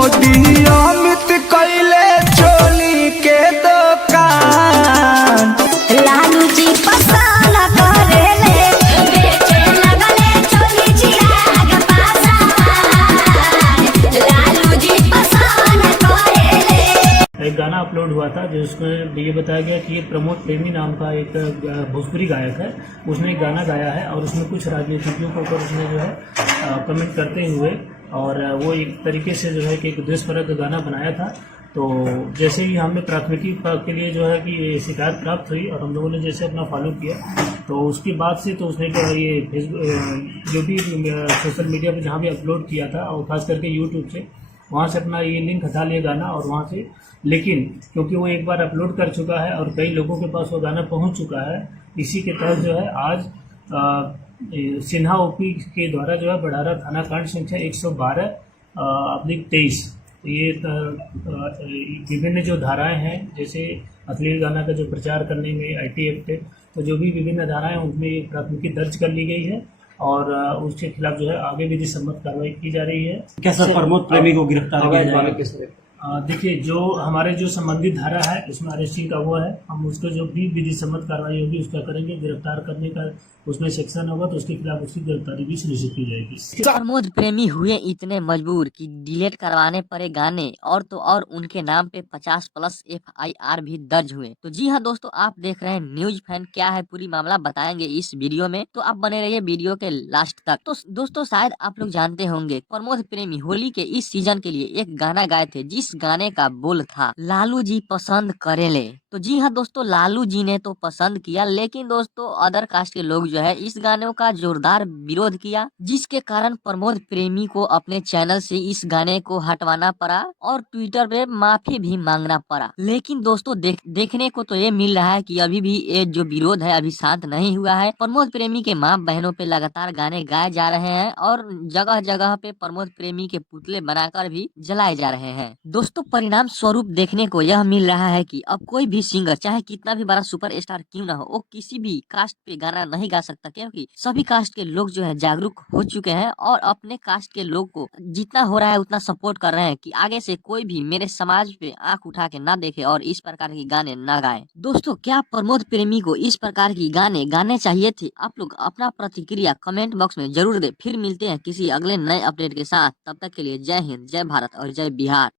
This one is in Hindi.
मोदी अमित कैले चोली के दुकान। लालू जी पसंद करेले, बेचे लगले चोली चिराग पासान। लालू जी पसंद करेले। एक गाना अपलोड हुआ था जिसमें ये बताया गया कि ये प्रमोद प्रेमी नाम का एक भोजपुरी गायक है, उसने एक गाना गाया है और उसमें कुछ राजनीतिज्ञों के ऊपर उसने जो है कमेंट करते हुए और वो एक तरीके से जो है कि एक देशपरक गाना बनाया था। तो जैसे ही हमें प्राथमिकी के लिए जो है कि ये शिकायत प्राप्त हुई और हम लोगों ने जैसे अपना फॉलो किया, तो उसके बाद से तो उसने जो है ये फेसबुक जो भी सोशल मीडिया पे जहाँ भी अपलोड किया था और खास करके यूट्यूब से, वहाँ से अपना ये लिंक हटा लिया गाना और वहाँ से, लेकिन क्योंकि वो एक बार अपलोड कर चुका है और कई लोगों के पास वो गाना पहुँच चुका है, इसी के तहत जो है आज सिन्हा ओपी के द्वारा जो है बढ़ारा थाना कांड संख्या 112/23 ये विभिन्न जो धाराएं हैं, जैसे अश्लील गाना का जो प्रचार करने में IT एक्ट है, तो जो भी विभिन्न धाराएं उनमें एक प्राथमिकी दर्ज कर ली गई है और उसके खिलाफ जो है आगे विधि सम्मत कार्रवाई की जा रही है। कैसे प्रमोद प्रेमी को गिरफ्तार किया जाएगा? देखिए, जो हमारे जो संबंधित धारा है उसमें अरेस्टिंग का वो है, हम उसको जो भी विधि सम्मत कार्रवाई होगी उसका करेंगे। गिरफ्तार करने का उसमें सेक्शन होगा तो उसके खिलाफ उसकी गिरफ्तारी भी सुनिश्चित की जाएगी। प्रमोद प्रेमी हुए इतने मजबूर कि डिलीट करवाने पड़े गाने और तो और उनके नाम पे 50+ FIR भी दर्ज हुए। तो जी हाँ दोस्तों, आप देख रहे हैं न्यूज फैन। क्या है पूरी मामला बताएंगे इस वीडियो में, तो आप बने रहिए वीडियो के लास्ट तक। तो दोस्तों, शायद आप लोग जानते होंगे प्रमोद प्रेमी होली के इस सीजन के लिए एक गाना गाए थे, जिस गाने का बोल था लालू जी पसंद करेले। तो जी हाँ दोस्तों, लालू जी ने तो पसंद किया, लेकिन दोस्तों अदर कास्ट के लोग जो है इस गानों का जोरदार विरोध किया, जिसके कारण प्रमोद प्रेमी को अपने चैनल से इस गाने को हटवाना पड़ा और ट्विटर पे माफी भी मांगना पड़ा। लेकिन दोस्तों देखने को तो ये मिल रहा है कि अभी भी ये जो विरोध है अभी शांत नहीं हुआ है। प्रमोद प्रेमी के माँ बहनों पे लगातार गाने गाए जा रहे हैं और जगह जगह पे प्रमोद प्रेमी के पुतले बनाकर भी जलाए जा रहे हैं। दोस्तों, परिणाम स्वरूप देखने को यह मिल रहा है कि अब कोई भी सिंगर चाहे कितना भी बड़ा सुपरस्टार क्यों ना हो, वो किसी भी कास्ट पे गाना नहीं गा सकता, क्योंकि सभी कास्ट के लोग जो है जागरूक हो चुके हैं और अपने कास्ट के लोग को जितना हो रहा है उतना सपोर्ट कर रहे हैं कि आगे से कोई भी मेरे समाज पे आंख उठा के ना देखे और इस प्रकार के गाने ना गाए। दोस्तों, क्या प्रमोद प्रेमी को इस प्रकार की गाने गाने चाहिए थे? आप लोग अपना प्रतिक्रिया कमेंट बॉक्स में जरूर दे। फिर मिलते हैं किसी अगले नए अपडेट के साथ, तब तक के लिए जय हिंद, जय भारत और जय बिहार।